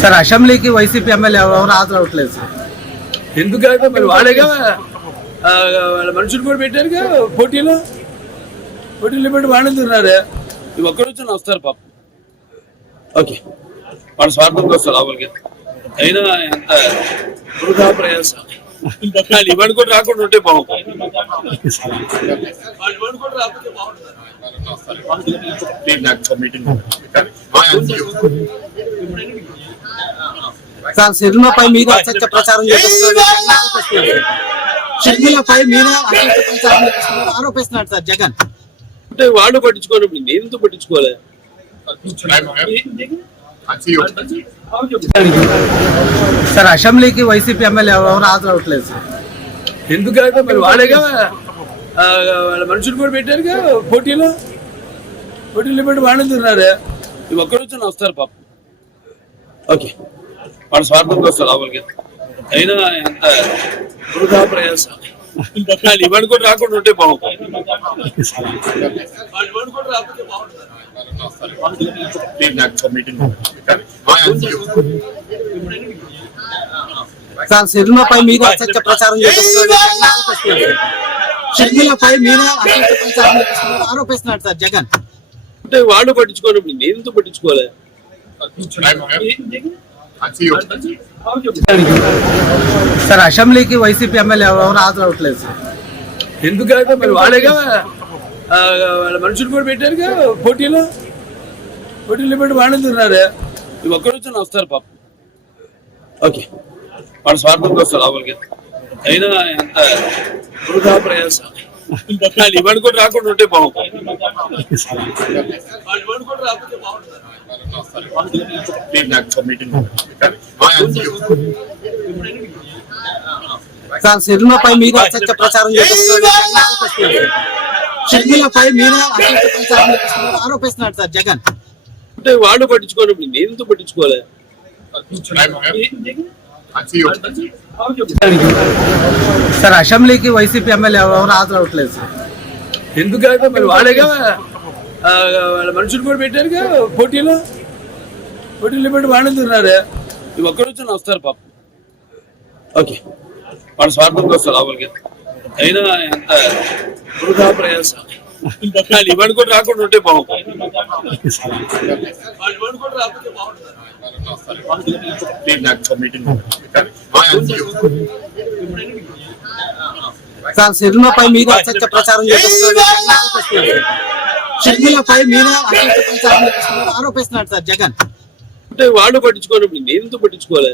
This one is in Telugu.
సార్ అసెంబ్లీకి వైసీపీ ఎమ్మెల్యే ఎవరు హాజరవట్లేదు సార్. ఎందుకంటే మరి వాళ్ళేగా వాళ్ళ మనుషులు కూడా పెట్టారుగా పోటీలో పెట్టి వాళ్ళు తిన్నారే. ఇవి ఒక్కడొచ్చిన వస్తారు పాపం. ఓకే, వాళ్ళ స్వార్థంకి వస్తారు లోపలికి. అయినా ఎంత వృధా ప్రయాసం. ఇవన్నీ కూడా రాకుండా ఉంటే బాగుంటుంది. ఇవన్నీ కూడా రాకపోతే బాగుంటుంది. సార్ సినిమాపై మీద అసత్య ప్రచారం చేస్తున్నారు. షర్మిలపై మీద అసత్య ప్రచారం చేస్తున్నారు ఆరోపిస్తున్నాడు సార్ జగన్. అంటే వాళ్ళు పట్టించుకోనప్పుడు నేను ఎందుకు పట్టించుకోలే? సార్ అసెంబ్లీకి వైసీపీ ఎమ్మెల్యే ఎవరు హాజరవట్లేదు సార్. ఎందుకంటే మరి వాళ్ళేగా వాళ్ళ మనుషులు కూడా పెట్టారుగా పోటీలో పెట్టి వాళ్ళు తిన్నారే. ఇవి ఒక్కడొచ్చిన వస్తారు పాపం. ఓకే, వాళ్ళ స్వార్థంకి వస్తారు లోపలికి. అయినా ఎంత వృధా ప్రయాసం. ఇవన్నీ కూడా రాకుండా ఉంటే బాగుంటుంది. ఇవన్నీ కూడా రాకపోతే బాగుంటుంది. సార్ సినిమాపై మీద అసత్య ప్రచారం చేస్తున్నారు. షర్మిలపై మీద అసత్య ప్రచారం చేస్తున్నారు ఆరోపిస్తున్నాడు సార్ జగన్. అంటే వాళ్ళు పట్టించుకోనప్పుడు నేను ఎందుకు పట్టించుకోలే? సార్ అసెంబ్లీకి వైసీపీ ఎమ్మెల్యే ఎవరు హాజరవట్లేదు సార్. ఎందుకంటే మరి వాళ్ళేగా వాళ్ళ మనుషులు కూడా పెట్టారుగా పోటీలో పెట్టి వాళ్ళు తిన్నారే. ఇవి ఒక్కడొచ్చిన వస్తారు పాపం. ఓకే, వాళ్ళ స్వార్థంకి వస్తారు లోపలికి. అయినా ఎంత వృధా ప్రయాసం. ఇవన్నీ కూడా రాకుండా ఉంటే బాగుంటుంది. ఇవన్నీ కూడా రాకపోతే బాగుంటుంది. సార్ సినిమాపై మీద అసత్య ప్రచారం చేస్తున్నారు. షర్మిలపై మీద అసత్య ప్రచారం చేస్తున్నారు ఆరోపిస్తున్నాడు సార్ జగన్. అంటే వాళ్ళు పట్టించుకోనప్పుడు నేను ఎందుకు పట్టించుకోలే? సార్ అసెంబ్లీకి వైసీపీ ఎమ్మెల్యే ఎవరు హాజరవట్లేదు సార్. ఎందుకంటే మరి వాళ్ళేగా వాళ్ళ మనుషులు కూడా పెట్టారుగా పోటీలో పెట్టి వాళ్ళు తిన్నారే. ఇవి ఒక్కడొచ్చిన వస్తారు పాపం. ఓకే, వాళ్ళ స్వార్థంకి వస్తారు లోపలికి. అయినా ఎంత వృధా ప్రయాసం. ఇవన్నీ కూడా రాకుండా ఉంటే బాగుంటుంది. ఇవన్నీ కూడా రాకపోతే బాగుంటుంది. సార్ సినిమాపై మీద అసత్య ప్రచారం చేస్తున్నారు. షర్మిలపై మీద అసత్య ప్రచారం చేస్తున్నారు ఆరోపిస్తున్నాడు సార్ జగన్. అంటే వాళ్ళు పట్టించుకోనప్పుడు నేను ఎందుకు పట్టించుకోలే?